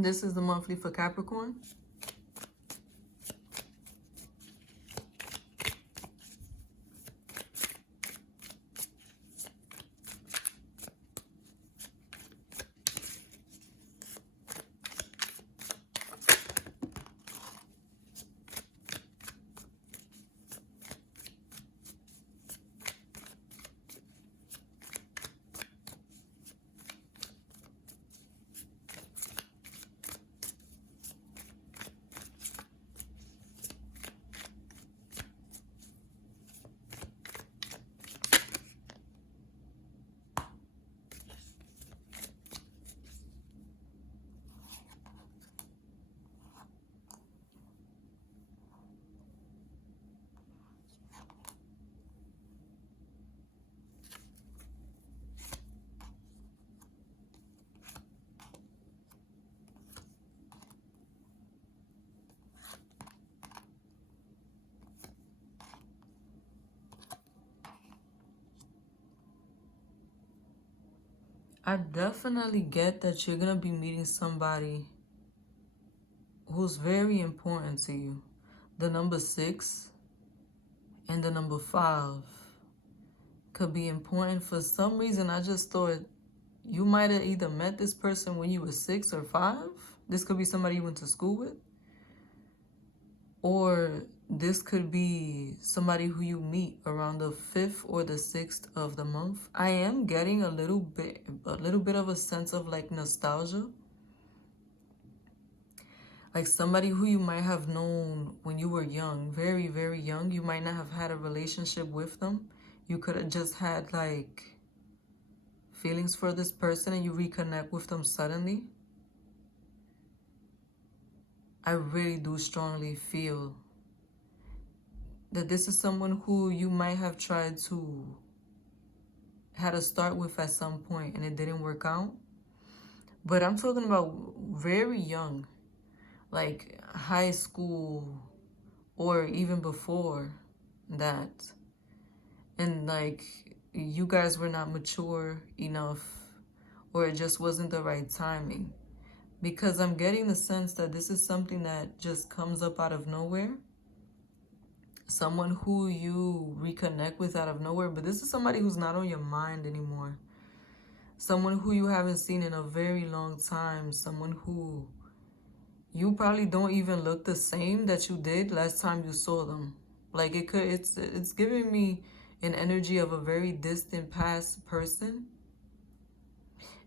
This is the monthly for Capricorn. I definitely get that you're going to be meeting somebody who's very important to you. The number 6 and the number 5 could be important. For some reason, I just thought you might have either met this person when you were 6 or 5. This could be somebody you went to school with. Or this could be somebody who you meet around the 5th or the 6th of the month. I am getting a little bit of a sense of like nostalgia. Like somebody who you might have known when you were young, very, very young. You might not have had a relationship with them. You could have just had like feelings for this person and you reconnect with them suddenly. I really do strongly feel that this is someone who you might have tried to had a start with at some point and it didn't work out. But I'm talking about very young, like high school or even before that. And like you guys were not mature enough or it just wasn't the right timing. Because I'm getting the sense that this is something that just comes up out of nowhere. Someone who you reconnect with out of nowhere. But this is somebody who's not on your mind anymore. Someone who you haven't seen in a very long time. Someone who you probably don't even look the same that you did last time you saw them. Like it's giving me an energy of a very distant past person.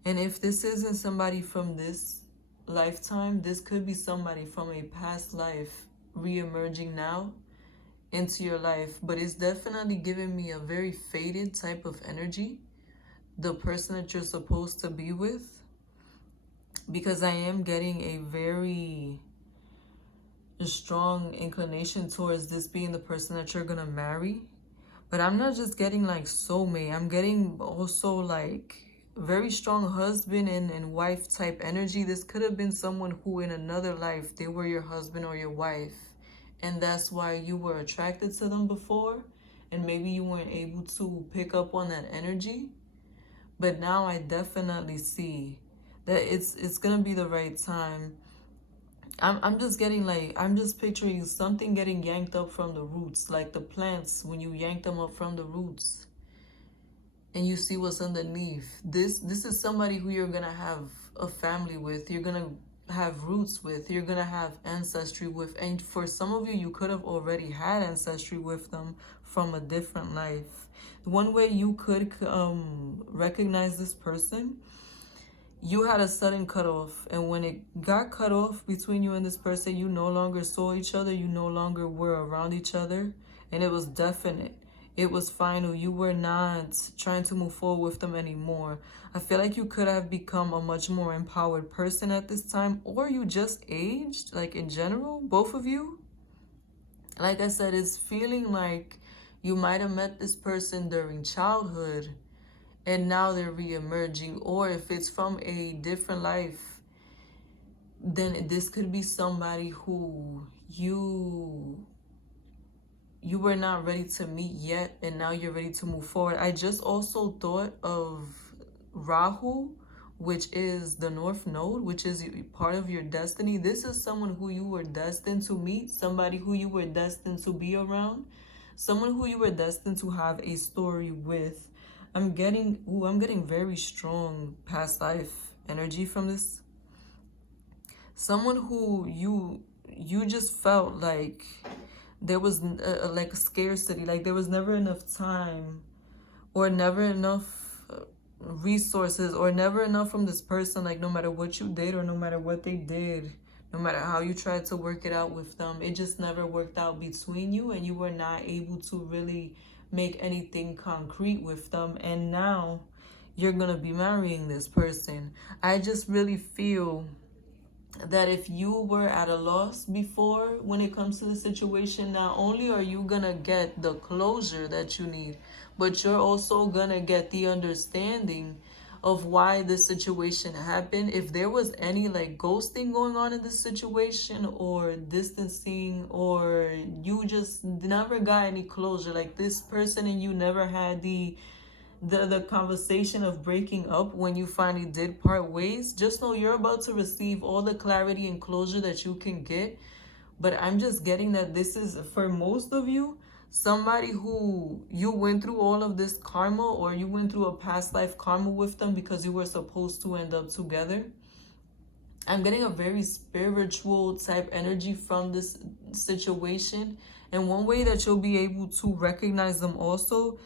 And if this isn't somebody from this lifetime, this could be somebody from a past life re-emerging now into your life. But it's definitely giving me a very faded type of energy, the person that you're supposed to be with, because I am getting a very strong inclination towards this being the person that you're gonna marry. But I'm not just getting like soulmate, I'm getting also like very strong husband and wife type energy. This could have been someone who in another life they were your husband or your wife, and that's why you were attracted to them before, and maybe you weren't able to pick up on that energy. But now I definitely see that it's gonna be the right time. I'm just getting like, I'm just picturing something getting yanked up from the roots, like the plants when you yank them up from the roots and you see what's underneath. This is somebody who you're gonna have a family with, you're gonna have roots with, you're gonna have ancestry with, and for some of you, you could have already had ancestry with them from a different life. One way you could recognize this person, you had a sudden cutoff, and when it got cut off between you and this person, you no longer saw each other, you no longer were around each other, and it was definite. It was final. You were not trying to move forward with them anymore. I feel like you could have become a much more empowered person at this time, or you just aged, like in general, both of you. Like I said, it's feeling like you might have met this person during childhood, and now they're re-emerging. Or if it's from a different life, then this could be somebody who you were not ready to meet yet, and now you're ready to move forward. I just also thought of Rahu which is the North Node, which is part of your destiny. This is someone who you were destined to meet, somebody who you were destined to be around, someone who you were destined to have a story with. I'm getting very strong past life energy from this. Someone who you just felt like there was like a scarcity, like there was never enough time or never enough resources or never enough from this person, like no matter what you did or no matter what they did, no matter how you tried to work it out with them, it just never worked out between you, and you were not able to really make anything concrete with them. And now you're gonna be marrying this person. I just really feel that if you were at a loss before when it comes to the situation, not only are you gonna get the closure that you need, but you're also gonna get the understanding of why this situation happened. If there was any like ghosting going on in this situation, or distancing, or you just never got any closure, like this person and you never had the conversation of breaking up when you finally did part ways, just know you're about to receive all the clarity and closure that you can get. But I'm just getting that this is, for most of you, somebody who you went through all of this karma, or you went through a past life karma with them because you were supposed to end up together. I'm getting a very spiritual type energy from this situation. And one way that you'll be able to recognize them also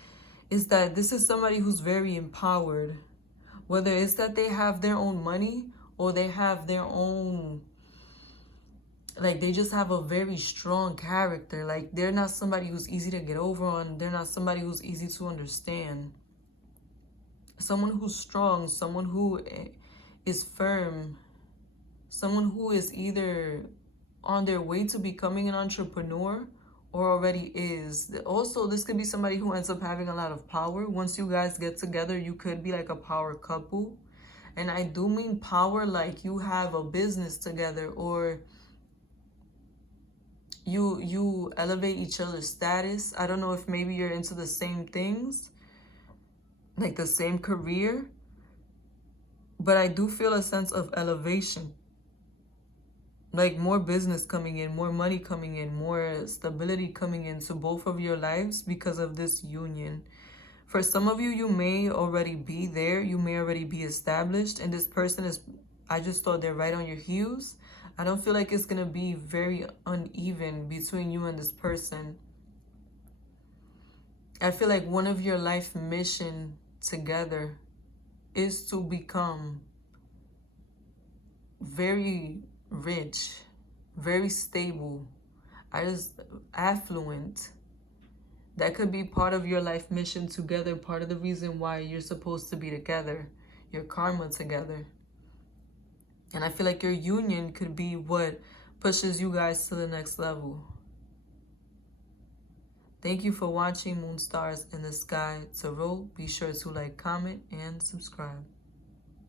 is that this is somebody who's very empowered. Whether it's that they have their own money, or they have their own, like they just have a very strong character. Like they're not somebody who's easy to get over on. They're not somebody who's easy to understand. Someone who's strong, someone who is firm, someone who is either on their way to becoming an entrepreneur or already is. Also, this could be somebody who ends up having a lot of power. Once you guys get together, you could be like a power couple. And I do mean power like you have a business together, or you elevate each other's status. I don't know if maybe you're into the same things, like the same career, but I do feel a sense of elevation. Like more business coming in, more money coming in, more stability coming into both of your lives because of this union. For some of you, you may already be there. You may already be established. And this person is, I just thought they're right on your heels. I don't feel like it's going to be very uneven between you and this person. I feel like one of your life mission together is to become very rich, very stable, affluent. That could be part of your life mission together, part of the reason why you're supposed to be together, your karma together. And I feel like your union could be what pushes you guys to the next level. Thank you for watching Moon Stars in the Sky Tarot. Be sure to like, comment, and subscribe.